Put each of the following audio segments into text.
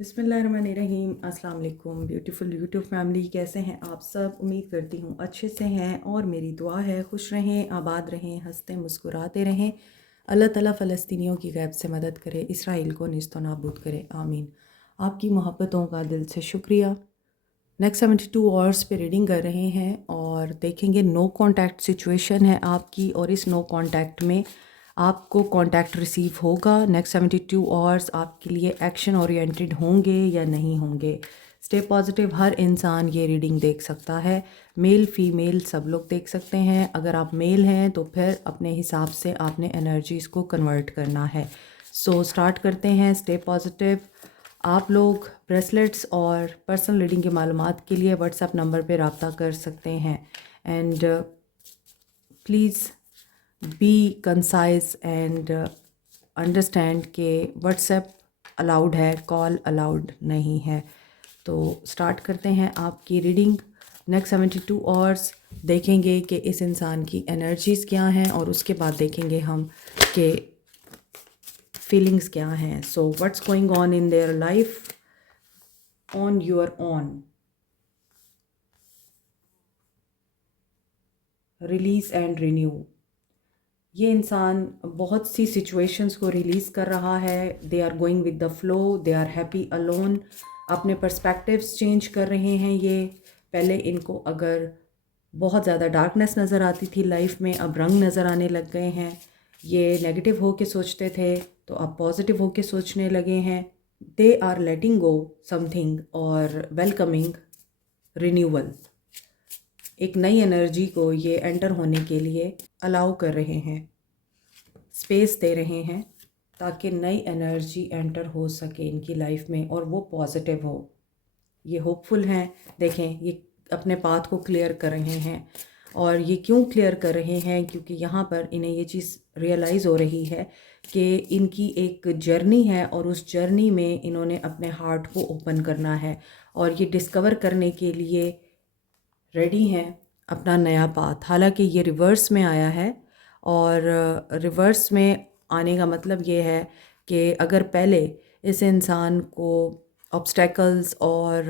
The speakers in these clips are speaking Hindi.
बिस्मिल्लाहिर्रहमानिर्रहीम। अस्सलाम वालेकुम ब्यूटीफुल यूट्यूब फैमिली, कैसे हैं आप सब? उम्मीद करती हूँ अच्छे से हैं और मेरी दुआ है खुश रहें, आबाद रहें, हंसते मुस्कुराते रहें। अल्लाह ताला फ़लस्तीनियों की गैब से मदद करे, इसराइल को निस्तो नाबूद करे, आमीन। आपकी मोहब्बतों का दिल से शुक्रिया। नेक्स्ट 72 आवर्स पे रीडिंग कर रहे हैं और देखेंगे नो कांटेक्ट सिचुएशन है आपकी, और इस नो कांटेक्ट में आपको कांटेक्ट रिसीव होगा। नेक्स्ट 72 आवर्स आपके लिए एक्शन ओरिएंटेड होंगे या नहीं होंगे। Stay positive. हर इंसान ये रीडिंग देख सकता है, मेल फीमेल सब लोग देख सकते हैं। अगर आप मेल हैं तो फिर अपने हिसाब से आपने एनर्जीज़ को कन्वर्ट करना है। सो स्टार्ट करते हैं। Stay positive. आप लोग ब्रेसलेट्स और पर्सनल रीडिंग की मालूमात के लिए व्हाट्सएप नंबर पे रब्ता कर सकते हैं। And please be concise and understand कि व्हाट्सएप अलाउड है, कॉल अलाउड नहीं है। तो स्टार्ट करते हैं आपकी रीडिंग। नेक्स्ट 72 आवर्स देखेंगे कि इस इंसान की एनर्जीज़ क्या हैं, और उसके बाद देखेंगे हम कि फीलिंग्स क्या हैं। So what's going on in their life on your own. Release and renew. ये इंसान बहुत सी सिचुएशंस को रिलीज़ कर रहा है। They are going with the flow, they are happy alone. अपने पर्सपेक्टिव्स चेंज कर रहे हैं ये। पहले इनको अगर बहुत ज़्यादा डार्कनेस नज़र आती थी लाइफ में, अब रंग नज़र आने लग गए हैं। ये नेगेटिव हो के सोचते थे तो अब पॉजिटिव हो के सोचने लगे हैं। They are letting go something और वेलकमिंग रिन्यूअल। एक नई एनर्जी को ये एंटर होने के लिए अलाउ कर रहे हैं, स्पेस दे रहे हैं ताकि नई एनर्जी एंटर हो सके इनकी लाइफ में और वो पॉजिटिव हो। ये होपफुल हैं। देखें, ये अपने पाथ को क्लियर कर रहे हैं। और ये क्यों क्लियर कर रहे हैं? क्योंकि यहाँ पर इन्हें ये चीज़ रियलाइज़ हो रही है कि इनकी एक जर्नी है, और उस जर्नी में इन्होंने अपने हार्ट को ओपन करना है और ये डिस्कवर करने के लिए रेडी हैं अपना नया पाथ। हालांकि ये रिवर्स में आया है, और रिवर्स में आने का मतलब ये है कि अगर पहले इस इंसान को ऑब्स्टेकल्स और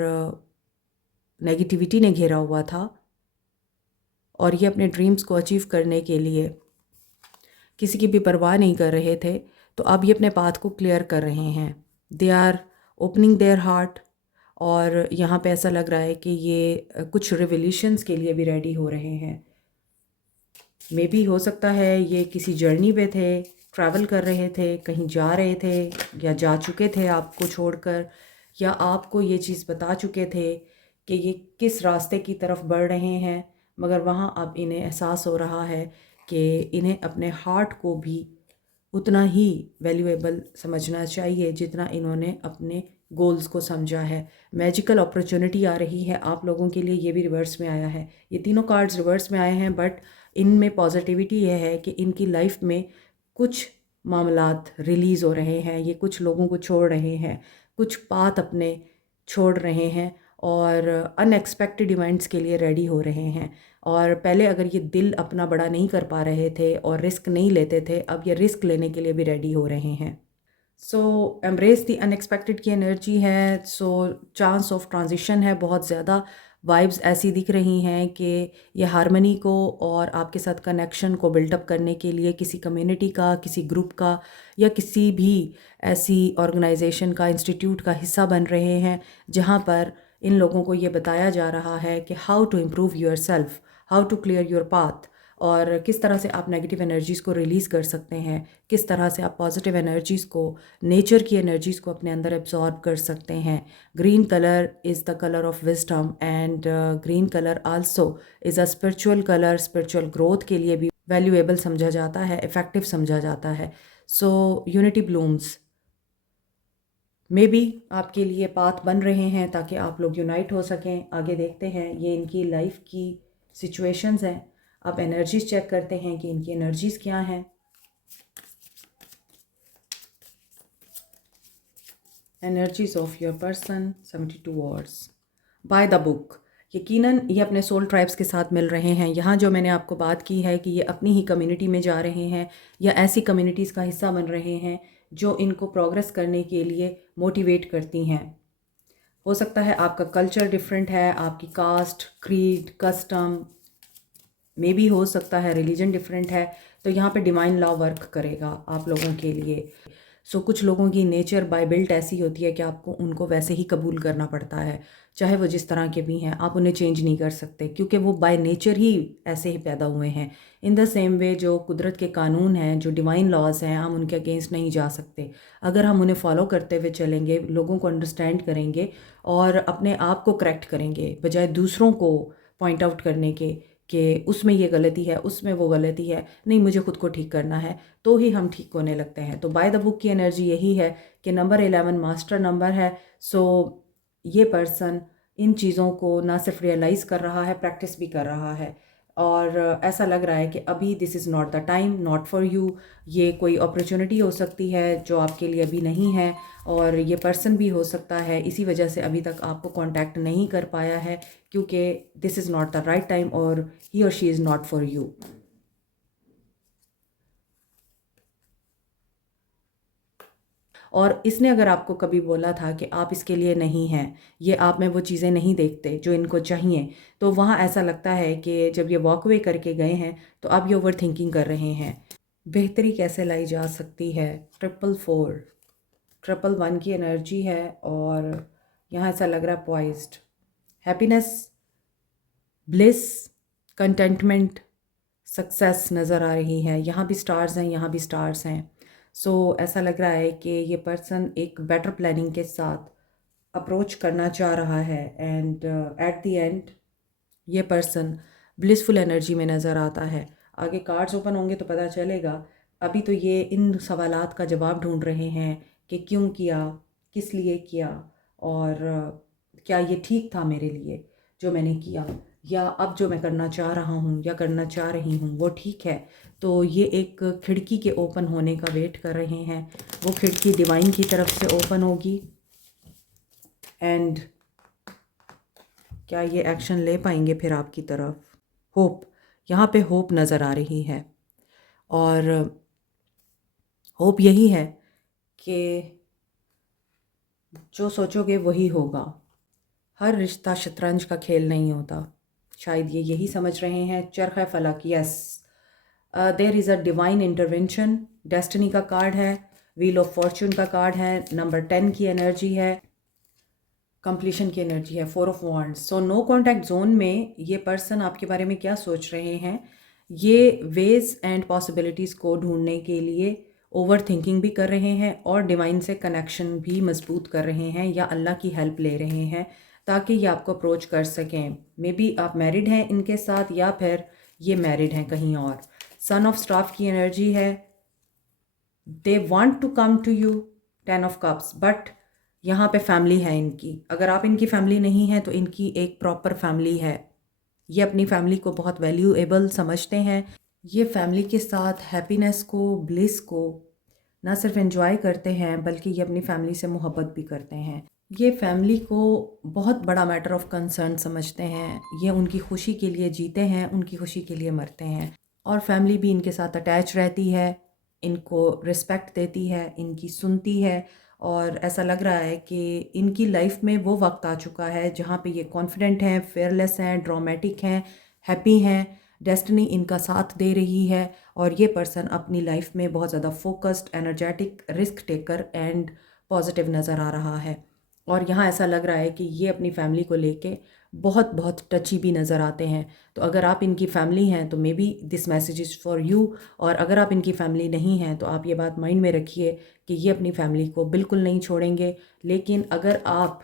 नेगेटिविटी ने घेरा हुआ था और ये अपने ड्रीम्स को अचीव करने के लिए किसी की भी परवाह नहीं कर रहे थे, तो अब ये अपने पाथ को क्लियर कर रहे हैं। They are opening their heart, और यहाँ पे ऐसा लग रहा है कि ये कुछ रिवोल्यूशंस के लिए भी रेडी हो रहे हैं। मे बी हो सकता है ये किसी जर्नी पे थे, ट्रैवल कर रहे थे, कहीं जा रहे थे या जा चुके थे आपको छोड़कर, या आपको ये चीज़ बता चुके थे कि ये किस रास्ते की तरफ बढ़ रहे हैं। मगर वहाँ अब इन्हें एहसास हो रहा है कि इन्हें अपने हार्ट को भी उतना ही वैल्यूएबल समझना चाहिए जितना इन्होंने अपने गोल्स को समझा है। मैजिकल अपॉर्चुनिटी आ रही है आप लोगों के लिए। ये भी रिवर्स में आया है। ये तीनों कार्ड्स रिवर्स में आए हैं, बट इनमें पॉजिटिविटी ये है कि इनकी लाइफ में कुछ मामलात रिलीज़ हो रहे हैं। ये कुछ लोगों को छोड़ रहे हैं, कुछ पाथ अपने छोड़ रहे हैं, और अनएक्सपेक्टेड इवेंट्स के लिए रेडी हो रहे हैं। और पहले अगर ये दिल अपना बड़ा नहीं कर पा रहे थे और रिस्क नहीं लेते थे, अब ये रिस्क लेने के लिए भी रेडी हो रहे हैं। सो एम्ब्रेस दी अनएक्सपेक्टेड की एनर्जी है। सो चांस ऑफ ट्रांजिशन है बहुत ज़्यादा। वाइब्स ऐसी दिख रही हैं कि ये हारमनी को और आपके साथ कनेक्शन को बिल्डअप करने के लिए किसी कम्युनिटी का, किसी ग्रुप का, या किसी भी ऐसी ऑर्गेनाइजेशन का, इंस्टीट्यूट का हिस्सा बन रहे हैं जहाँ पर इन लोगों को ये बताया जा रहा है कि how to improve yourself, how to clear your path, और किस तरह से आप नेगेटिव एनर्जीज़ को रिलीज़ कर सकते हैं, किस तरह से आप पॉजिटिव एनर्जीज़ को, नेचर की एनर्जीज़ को अपने अंदर एब्जॉर्ब कर सकते हैं। Green colour is the colour of wisdom, and green colour also is a spiritual colour. Spiritual growth के लिए भी वैल्यूएबल समझा जाता है, इफ़ेक्टिव समझा जाता है। सो यूनिटी ब्लूम्स मे बी आपके लिए पाथ बन रहे हैं ताकि आप लोग यूनाइट हो सकें। आगे देखते हैं, ये इनकी लाइफ की सिचुएशंस हैं। अब एनर्जीज चेक करते हैं कि इनकी एनर्जीज क्या हैं। Energies of your person 72 hours. By the book. यकीनन ये अपने सोल ट्राइब्स के साथ मिल रहे हैं। यहाँ जो मैंने आपको बात की है कि ये अपनी ही कम्युनिटी में जा रहे हैं या ऐसी कम्युनिटीज़ का हिस्सा बन रहे हैं जो इनको प्रोग्रेस करने के लिए मोटिवेट करती हैं। हो सकता है आपका कल्चर डिफरेंट है, आपकी कास्ट, क्रीड, कस्टम, मे भी हो सकता है रिलीजन डिफरेंट है, तो यहाँ पे डिवाइन लॉ वर्क करेगा आप लोगों के लिए। सो कुछ लोगों की नेचर बाय बिल्ट ऐसी होती है कि आपको उनको वैसे ही कबूल करना पड़ता है, चाहे वो जिस तरह के भी हैं। आप उन्हें चेंज नहीं कर सकते क्योंकि वो बाय नेचर ही ऐसे ही पैदा हुए हैं। इन द सेम वे जो कुदरत के कानून हैं, जो डिवाइन लॉज हैं, हम उनके अगेंस्ट नहीं जा सकते। अगर हम उन्हें फॉलो करते हुए चलेंगे, लोगों को अंडरस्टैंड करेंगे और अपने आप को करेक्ट करेंगे बजाय दूसरों को पॉइंट आउट करने के कि उसमें ये गलती है, उसमें वो गलती है, नहीं मुझे खुद को ठीक करना है, तो ही हम ठीक होने लगते हैं। तो बाय द बुक की एनर्जी यही है कि नंबर 11 मास्टर नंबर है। सो ये पर्सन इन चीज़ों को ना सिर्फ रियलाइज़ कर रहा है, प्रैक्टिस भी कर रहा है। और ऐसा लग रहा है कि अभी this is not the time, not for you. ये कोई अपॉर्चुनिटी हो सकती है जो आपके लिए अभी नहीं है, और ये पर्सन भी हो सकता है इसी वजह से अभी तक आपको कांटेक्ट नहीं कर पाया है क्योंकि this is not the right time और ही और she is not for you. और इसने अगर आपको कभी बोला था कि आप इसके लिए नहीं हैं, ये आप में वो चीज़ें नहीं देखते जो इनको चाहिए, तो वहाँ ऐसा लगता है कि जब ये वॉक अवे करके गए हैं तो अब ये ओवर थिंकिंग कर रहे हैं। बेहतरी कैसे लाई जा सकती है? 444 111 की एनर्जी है और यहाँ ऐसा लग रहा है poised, happiness, bliss, contentment, success नज़र आ रही है। यहाँ भी स्टार्स हैं, यहाँ भी स्टार्स हैं। सो ऐसा लग रहा है कि ये पर्सन एक बेटर प्लानिंग के साथ अप्रोच करना चाह रहा है एंड एट द एंड ये पर्सन ब्लिसफुल एनर्जी में नज़र आता है। आगे कार्ड्स ओपन होंगे तो पता चलेगा। अभी तो ये इन सवालात का जवाब ढूंढ रहे हैं कि क्यों किया, किस लिए किया, और क्या ये ठीक था मेरे लिए जो मैंने किया, या अब जो मैं करना चाह रहा हूँ या करना चाह रही हूँ वो ठीक है। तो ये एक खिड़की के ओपन होने का वेट कर रहे हैं। वो खिड़की डिवाइन की तरफ से ओपन होगी एंड क्या ये एक्शन ले पाएंगे फिर आपकी तरफ? होप, यहाँ पे होप नज़र आ रही है और होप यही है कि जो सोचोगे वही होगा। हर रिश्ता शतरंज का खेल नहीं होता, शायद ये यही समझ रहे हैं। चरखा फलक, yes, there is a divine intervention. Destiny का कार्ड है, व्हील ऑफ फॉर्च्यून का कार्ड है, नंबर 10 की एनर्जी है, कंप्लीशन की एनर्जी है, 4 of wands. So no contact zone में ये पर्सन आपके बारे में क्या सोच रहे हैं, ये वेज एंड पॉसिबिलिटीज़ को ढूंढने के लिए ओवर थिंकिंग भी कर रहे हैं और डिवाइन से कनेक्शन भी मजबूत कर रहे हैं या अल्लाह की हेल्प ले रहे हैं ताकि ये आपको अप्रोच कर सकें। मे बी आप मैरिड हैं इनके साथ या फिर ये मैरिड हैं कहीं और। सन ऑफ स्टाफ की एनर्जी है, they want to come to you, 10 of cups, but यहाँ पे फैमिली है इनकी। अगर आप इनकी फैमिली नहीं हैं तो इनकी एक प्रॉपर फैमिली है। ये अपनी फैमिली को बहुत वैल्यूएबल समझते हैं। ये फैमिली के साथ हैप्पीनेस को, ब्लिस को ना सिर्फ एंजॉय करते हैं बल्कि ये अपनी फैमिली से मोहब्बत भी करते हैं। ये फैमिली को बहुत बड़ा मैटर ऑफ कंसर्न समझते हैं। ये उनकी खुशी के लिए जीते हैं, उनकी खुशी के लिए मरते हैं, और फैमिली भी इनके साथ अटैच रहती है, इनको रिस्पेक्ट देती है, इनकी सुनती है। और ऐसा लग रहा है कि इनकी लाइफ में वो वक्त आ चुका है जहाँ पे ये कॉन्फिडेंट हैं, फेयरलेस हैं, ड्रामेटिक हैं, हैप्पी हैं। डेस्टिनी इनका साथ दे रही है और ये पर्सन अपनी लाइफ में बहुत ज़्यादा focused, energetic, risk taker and positive नज़र आ रहा है। और यहाँ ऐसा लग रहा है कि ये अपनी फैमिली को लेके बहुत बहुत टची भी नज़र आते हैं। तो अगर आप इनकी फैमिली हैं तो may be this message is for you, और अगर आप इनकी फैमिली नहीं हैं तो आप ये बात माइंड में रखिए कि ये अपनी फैमिली को बिल्कुल नहीं छोड़ेंगे। लेकिन अगर आप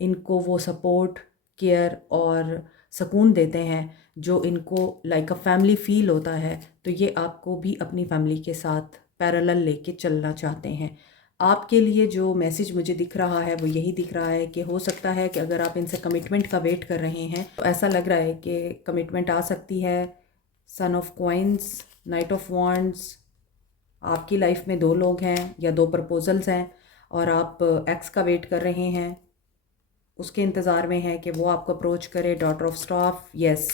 इनको वो सपोर्ट, केयर और सुकून देते हैं जो इनको लाइक अ फैमिली फ़ील होता है, तो ये आपको भी अपनी फैमिली के साथ पैरेलल लेके चलना चाहते हैं। आपके लिए जो मैसेज मुझे दिख रहा है वो यही दिख रहा है कि हो सकता है कि अगर आप इनसे कमिटमेंट का वेट कर रहे हैं तो ऐसा लग रहा है कि कमिटमेंट आ सकती है। Son of coins, night of wands, आपकी लाइफ में 2 लोग हैं या 2 प्रपोजल्स हैं और आप एक्स का वेट कर रहे हैं, उसके इंतज़ार में हैं कि वो आपको अप्रोच करे। डॉटर ऑफ स्टाफ, यस,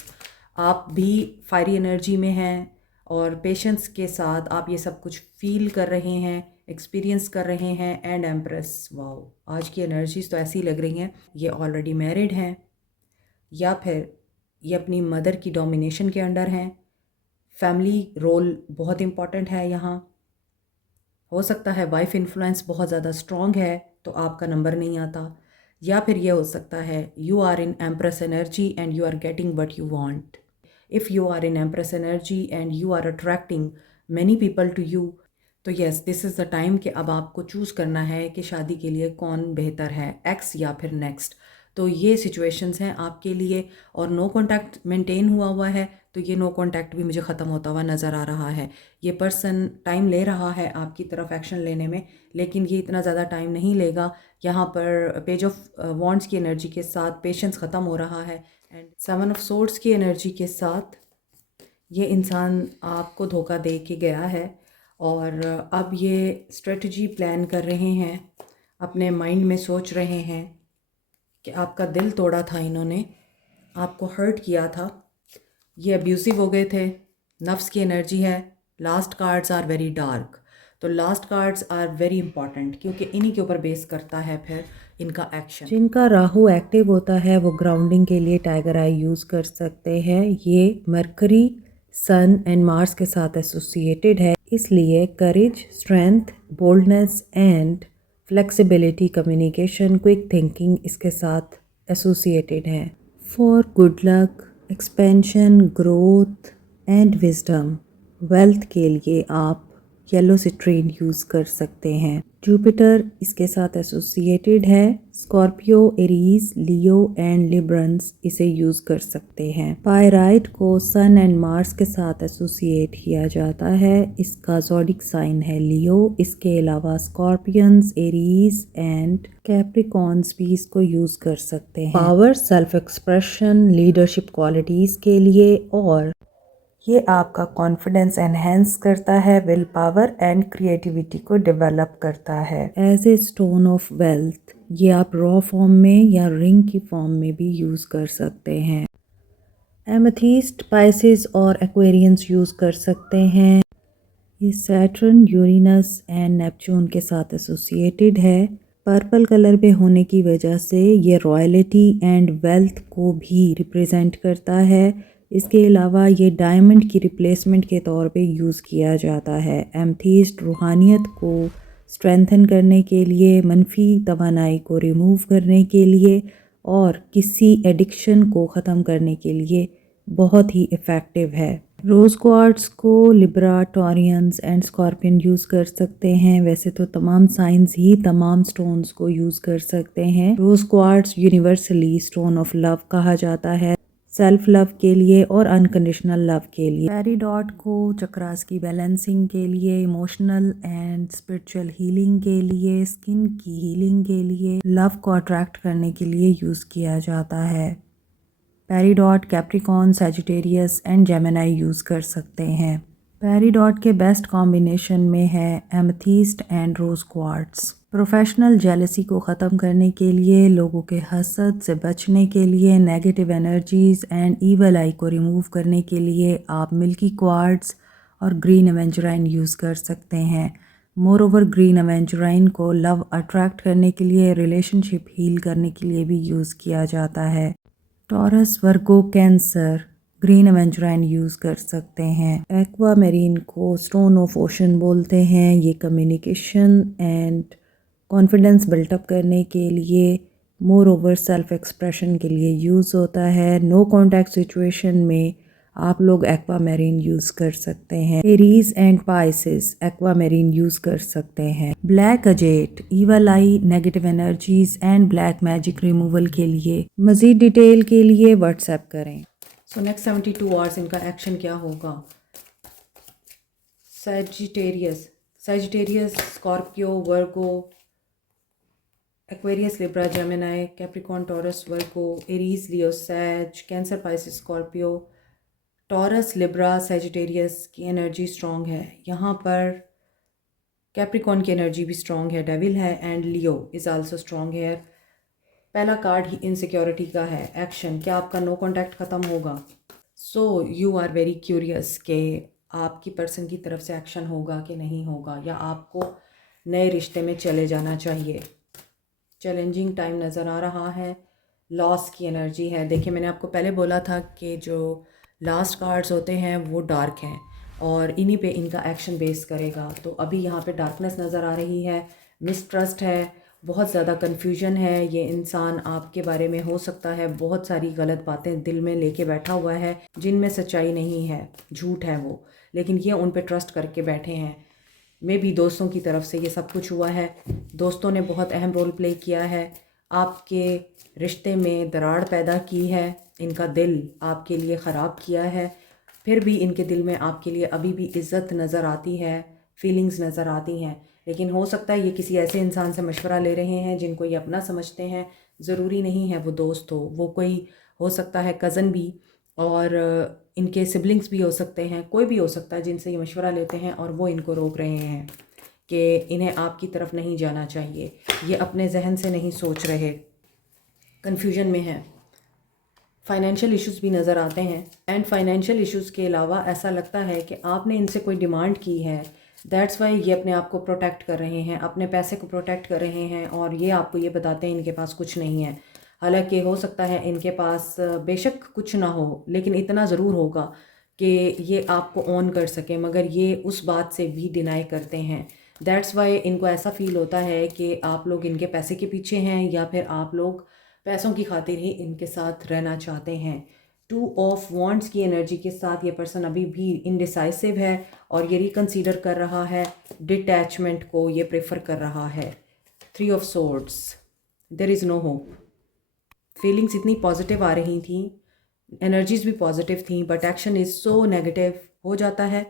आप भी फायरी एनर्जी में हैं और पेशेंस के साथ आप ये सब कुछ फील कर रहे हैं, एक्सपीरियंस कर रहे हैं। एंड एम्प्रेस, वाओ, आज की एनर्जीज तो ऐसी लग रही हैं ये ऑलरेडी मैरिड हैं या फिर ये अपनी मदर की डोमिनेशन के अंडर हैं। फैमिली रोल बहुत इम्पॉर्टेंट है यहाँ। हो सकता है वाइफ इन्फ्लुएंस बहुत ज़्यादा स्ट्रॉन्ग है तो आपका नंबर नहीं आता, या फिर ये हो सकता है you are in empress energy and you are getting what you want. If you are in empress energy and you are attracting many people to you, तो yes, this is the time कि अब आपको चूज़ करना है कि शादी के लिए कौन बेहतर है, एक्स या फिर नेक्स्ट। तो ये सिचुएशंस हैं आपके लिए। और नो कांटेक्ट मेंटेन हुआ है तो ये नो कांटेक्ट भी मुझे ख़त्म होता हुआ नज़र आ रहा है। ये पर्सन टाइम ले रहा है आपकी तरफ एक्शन लेने में, लेकिन ये इतना ज़्यादा टाइम नहीं लेगा। यहाँ पर पेज ऑफ वॉन्ड्स की एनर्जी के साथ पेशेंस ख़त्म हो रहा है एंड सेवन ऑफ सोर्ड्स की एनर्जी के साथ ये इंसान आपको धोखा दे के गया है और अब ये स्ट्रेटजी प्लान कर रहे हैं, अपने माइंड में सोच रहे हैं कि आपका दिल तोड़ा था इन्होंने, आपको हर्ट किया था, ये अब्यूसिव हो गए थे। नफ्स की एनर्जी है। Last cards are very dark, तो last cards are very important क्योंकि इन्हीं के ऊपर बेस करता है फिर इनका एक्शन। जिनका राहु एक्टिव होता है वो ग्राउंडिंग के लिए टाइगर आई यूज़ कर सकते हैं। ये मरकरी, सन एंड मार्स के साथ एसोसिएटेड है, इसलिए courage, strength, boldness and flexibility, communication, quick thinking इसके साथ एसोसिएटेड है। For good luck, expansion, growth and wisdom, wealth के लिए आप येलो सिट्रीन यूज़ कर सकते हैं। जुपिटर इसके साथ एसोसिएटेड है। Scorpio, Aries, Leo and Librans इसे यूज़ कर सकते हैं। पायराइट को सन एंड मार्स के साथ एसोसिएट किया जाता है। इसका ज़ोडिक साइन है लियो। इसके अलावा स्कॉर्पियंस, एरीज एंड कैप्रिकॉन्स भी इसको यूज़ कर सकते हैं। Power, self expression, leadership qualities के लिए, और ये आपका कॉन्फिडेंस एनहेंस करता है, विल पावर एंड क्रिएटिविटी को डेवलप करता है। As a stone of wealth ये आप रॉ फॉर्म में या रिंग की फॉर्म में भी यूज़ कर सकते हैं। एमेथिस्ट, पाइसेस और एक्वेरियंस यूज़ कर सकते हैं। ये सैटर्न, यूरेनस एंड नेपच्यून के साथ एसोसिएटेड है। पर्पल कलर में होने की वजह से ये रॉयल्टी एंड वेल्थ को भी रिप्रेजेंट करता है। इसके अलावा ये डायमंड की रिप्लेसमेंट के तौर पे यूज़ किया जाता है। एमेथिस्ट रूहानियत को स्ट्रेंथन करने के लिए, मनफी तवानाई को रिमूव करने के लिए और किसी एडिक्शन को ख़त्म करने के लिए बहुत ही इफ़ेक्टिव है। रोज़ क्वार्ट्स को Libra, Taureans and scorpion use कर सकते हैं। वैसे तो तमाम साइंस ही तमाम स्टोन्स को यूज़ कर सकते हैं। Rose quartz universally stone of love कहा जाता है, सेल्फ लव के लिए और अनकंडीशनल लव के लिए। पेरिडॉट को चक्रास की बैलेंसिंग के लिए, इमोशनल एंड स्पिरिचुअल हीलिंग के लिए, स्किन की हीलिंग के लिए, लव को अट्रैक्ट करने के लिए यूज़ किया जाता है। Peridot Capricorn, Sagittarius and Gemini use कर सकते हैं। पेरिडॉट के बेस्ट कॉम्बिनेशन में है amethyst and rose quartz. Professional jealousy को ख़त्म करने के लिए, लोगों के हसद से बचने के लिए, नेगेटिव एनर्जीज़ एंड ईवल आई को रिमूव करने के लिए आप मिल्की क्वार्ट्स और ग्रीन एवेंचुराइन यूज़ कर सकते हैं। मोर ओवर ग्रीन एवेंचुराइन को लव अट्रैक्ट करने के लिए, रिलेशनशिप हील करने के लिए भी यूज़ किया जाता है। टॉरस, वर्गो, कैंसर ग्रीन एवेंचुराइन यूज़ कर सकते हैं। एक्वा मेरीन को स्टोन ऑफ ओशन बोलते हैं। ये कम्युनिकेशन एंड कॉन्फिडेंस बिल्टअप करने के लिए, मोर ओवर सेल्फ एक्सप्रेशन के लिए यूज़ होता है। नो कॉन्टैक्ट सिचुएशन में आप लोग एक्वा मेरीन यूज़ कर सकते हैं। Aries and Pisces aquamarine use कर सकते हैं। Black agate, evil eye, negative energies and black magic removal के लिए। मज़ीद डिटेल के लिए व्हाट्सएप करें। सो नेक्स्ट 72 आवर्स इनका एक्शन क्या होगा। Sagittarius, Scorpio, Virgo, Aquarius, Libra, Gemini, Capricorn, Taurus, Virgo, Aries, Leo, Sag, Cancer, Pisces, Scorpio. Taurus, Libra, Sagittarius की एनर्जी स्ट्रॉन्ग है। यहाँ पर कैप्रिकॉर्न की एनर्जी भी स्ट्रॉन्ग है, डेविल है, and Leo is also strong है। पहला कार्ड ही इनसिक्योरिटी का है, एक्शन। क्या आपका नो कॉन्टैक्ट ख़त्म होगा? So you are very curious कि आपकी पर्सन की तरफ से एक्शन होगा कि नहीं होगा, या आपको नए रिश्ते में चले जाना चाहिए। चैलेंजिंग टाइम नज़र आ रहा है, लॉस की एनर्जी है। देखिए, मैंने आपको पहले बोला था कि जो लास्ट कार्ड्स होते हैं वो डार्क हैं और इन्हीं पे इनका एक्शन बेस करेगा। तो अभी यहाँ पे डार्कनेस नज़र आ रही है, मिसट्रस्ट है, बहुत ज़्यादा कन्फ्यूजन है। ये इंसान आपके बारे में हो सकता है बहुत सारी गलत बातें दिल में लेके बैठा हुआ है जिनमें सच्चाई नहीं है, झूठ है वो, लेकिन ये उन पे ट्रस्ट करके बैठे हैं। मे भी दोस्तों की तरफ से ये सब कुछ हुआ है, दोस्तों ने बहुत अहम रोल प्ले किया है, आपके रिश्ते में दरार पैदा की है, इनका दिल आपके लिए ख़राब किया है। फिर भी इनके दिल में आपके लिए अभी भी इज़्ज़त नज़र आती है, फीलिंग्स नज़र आती हैं। लेकिन हो सकता है ये किसी ऐसे इंसान से मशवरा ले रहे हैं जिनको ये अपना समझते हैं। ज़रूरी नहीं है वो दोस्त हो, वो कोई हो सकता है कज़न भी, और इनके सिबलिंग्स भी हो सकते हैं, कोई भी हो सकता है जिनसे ये मशवरा लेते हैं और वो इनको रोक रहे हैं कि इन्हें आपकी तरफ नहीं जाना चाहिए। ये अपने जहन से नहीं सोच रहे, कन्फ्यूजन में है। फाइनेंशियल इश्यूज़ भी नज़र आते हैं, एंड फाइनेंशियल इश्यूज़ के अलावा ऐसा लगता है कि आपने इनसे कोई डिमांड की है, दैट्स वाई ये अपने आप को प्रोटेक्ट कर रहे हैं, अपने पैसे को प्रोटेक्ट कर रहे हैं, और ये आपको ये बताते हैं इनके पास कुछ नहीं है। हालांकि हो सकता है इनके पास बेशक कुछ ना हो, लेकिन इतना ज़रूर होगा कि ये आपको ऑन कर सके, मगर ये उस बात से भी डिनाई करते हैं। दैट्स वाई इनको ऐसा फ़ील होता है कि आप लोग इनके पैसे के पीछे हैं, या फिर आप लोग पैसों की खातिर ही इनके साथ रहना चाहते हैं। टू ऑफ वॉन्ट्स की एनर्जी के साथ ये पर्सन अभी भी इनडिसाइसिव है और ये रिकंसीडर कर रहा है, डिटैचमेंट को ये प्रेफर कर रहा है। Three of swords, there is no hope. Feelings इतनी पॉजिटिव आ रही थी, एनर्जीज भी पॉजिटिव थी, but action is so negative हो जाता है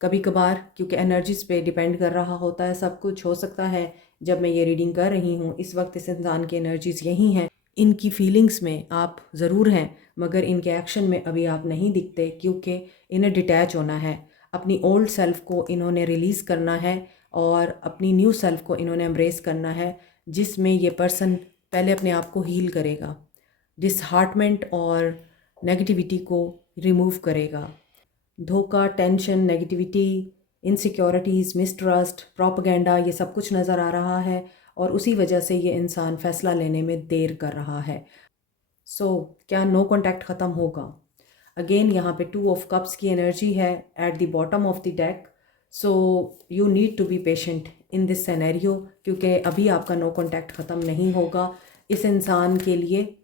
कभी कभार, क्योंकि एनर्जीज पे डिपेंड कर रहा होता है सब कुछ। हो सकता है जब मैं ये रीडिंग कर रही हूँ इस वक्त इस इंसान की एनर्जीज यही हैं, इनकी फीलिंग्स में आप ज़रूर हैं, मगर इनके एक्शन में अभी आप नहीं दिखते, क्योंकि इन्हें डिटैच होना है। अपनी ओल्ड सेल्फ को इन्होंने रिलीज़ करना है और अपनी न्यू सेल्फ को इन्होंने एम्ब्रेस करना है, जिसमें ये पर्सन पहले अपने आप को हील करेगा, डिसहार्टमेंट और नेगेटिविटी को रिमूव करेगा। धोखा, tension, negativity, insecurities, mistrust, propaganda, ये सब कुछ नज़र आ रहा है और उसी वजह से ये इंसान फ़ैसला लेने में देर कर रहा है। सो क्या नो कॉन्टैक्ट ख़त्म होगा? अगेन यहाँ पे टू ऑफ कप्स की एनर्जी है at the bottom of the deck. So you need to be patient in this scenario, क्योंकि अभी आपका नो कॉन्टैक्ट ख़त्म नहीं होगा। इस इंसान के लिए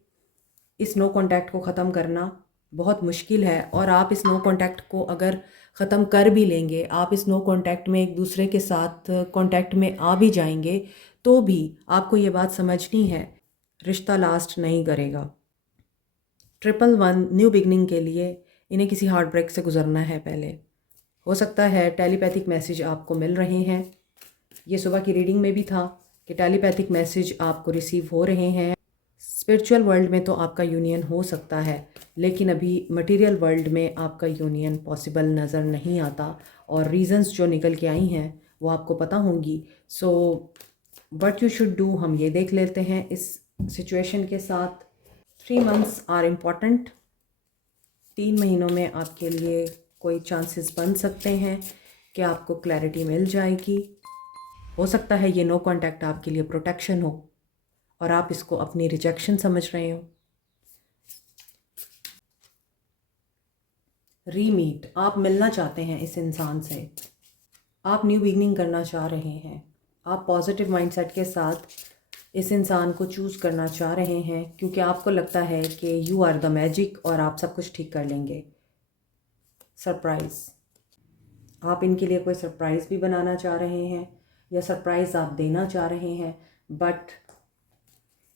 इस नो कॉन्टैक्ट को ख़त्म करना बहुत मुश्किल है, और आप इस नो कॉन्टैक्ट को अगर ख़त्म कर भी लेंगे, आप इस नो कॉन्टैक्ट में एक दूसरे के साथ कॉन्टैक्ट में आ भी जाएंगे, तो भी आपको ये बात समझनी है, रिश्ता लास्ट नहीं करेगा। 111 न्यू बिगनिंग के लिए इन्हें किसी हार्ट ब्रेक से गुजरना है पहले। हो सकता है टेलीपैथिक मैसेज आपको मिल रहे हैं, ये सुबह की रीडिंग में भी था कि टेलीपैथिक मैसेज आपको रिसीव हो रहे हैं। स्पिरिचुअल वर्ल्ड में तो आपका यूनियन हो सकता है, लेकिन अभी मटेरियल वर्ल्ड में आपका यूनियन पॉसिबल नज़र नहीं आता, और रीजंस जो निकल के आई हैं वो आपको पता होंगी। So what you should do हम ये देख लेते हैं इस सिचुएशन के साथ। 3 मंथ्स आर इम्पॉर्टेंट। 3 महीनों में आपके लिए कोई चांसेस बन सकते हैं कि आपको क्लैरिटी मिल जाएगी। हो सकता है ये नो कॉन्टैक्ट आपके लिए प्रोटेक्शन हो और आप इसको अपनी रिजेक्शन समझ रहे हो। रीमीट, आप मिलना चाहते हैं इस इंसान से, आप न्यू बिगनिंग करना चाह रहे हैं, आप पॉजिटिव माइंडसेट के साथ इस इंसान को चूज़ करना चाह रहे हैं, क्योंकि आपको लगता है कि यू आर द मैजिक और आप सब कुछ ठीक कर लेंगे। सरप्राइज़, आप इनके लिए कोई सरप्राइज़ भी बनाना चाह रहे हैं या सरप्राइज़ आप देना चाह रहे हैं, बट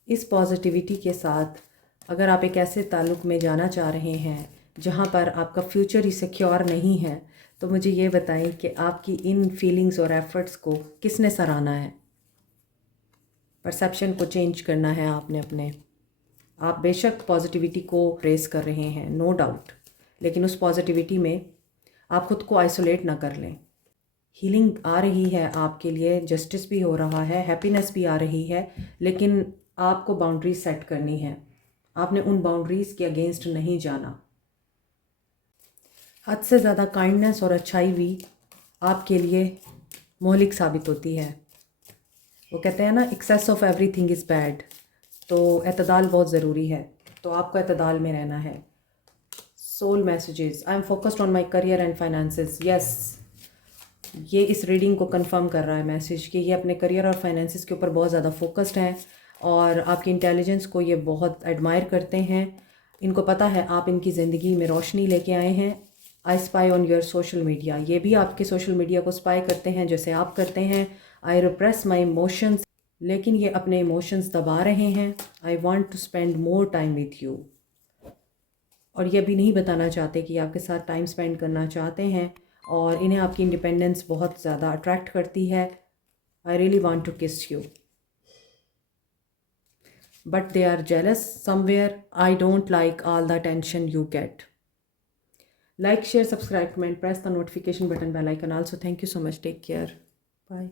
इस पॉजिटिविटी के साथ अगर आप एक ऐसे ताल्लुक़ में जाना चाह रहे हैं जहाँ पर आपका फ्यूचर ही सिक्योर नहीं है, तो मुझे ये बताएं कि आपकी इन फीलिंग्स और एफ़र्ट्स को किसने सराहना है। परसेप्शन को चेंज करना है आपने अपने। आप बेशक पॉजिटिविटी को प्रेस कर रहे हैं, नो डाउट, लेकिन उस पॉजिटिविटी में आप ख़ुद को आइसोलेट ना कर लें। हीलिंग आ रही है आपके लिए, जस्टिस भी हो रहा है, हैप्पीनेस भी आ रही है, लेकिन आपको बाउंड्रीज सेट करनी है, आपने उन बाउंड्रीज़ के अगेंस्ट नहीं जाना। हद से ज़्यादा काइंडनेस और अच्छाई भी आपके लिए मोहलिक साबित होती है। वो कहते हैं ना, excess of everything is bad. तो एतदाल बहुत ज़रूरी है, तो आपको एतदाल में रहना है। Soul messages, I am focused on my career and finances. Yes, ये इस रीडिंग को कंफर्म कर रहा है मैसेज कि ये अपने करियर और फाइनेंसेस के ऊपर बहुत ज़्यादा फोकस्ड हैं और आपकी इंटेलिजेंस को ये बहुत एडमायर करते हैं। इनको पता है आप इनकी ज़िंदगी में रोशनी लेके आए हैं। I spy on your social media, ये भी आपके सोशल मीडिया को स्पाई करते हैं जैसे आप करते हैं। आई रिप्रेस माई इमोशंस, लेकिन ये अपने इमोशंस दबा रहे हैं। I want to spend more time with you, और ये भी नहीं बताना चाहते कि आपके साथ टाइम स्पेंड करना चाहते हैं और इन्हें आपकी इंडिपेंडेंस बहुत ज़्यादा अट्रैक्ट करती है। I really want to kiss you but they are jealous somewhere. I don't like all the attention you get. Like, share, subscribe, comment, press the notification button, bell icon also. Thank you so much. Take care. Bye.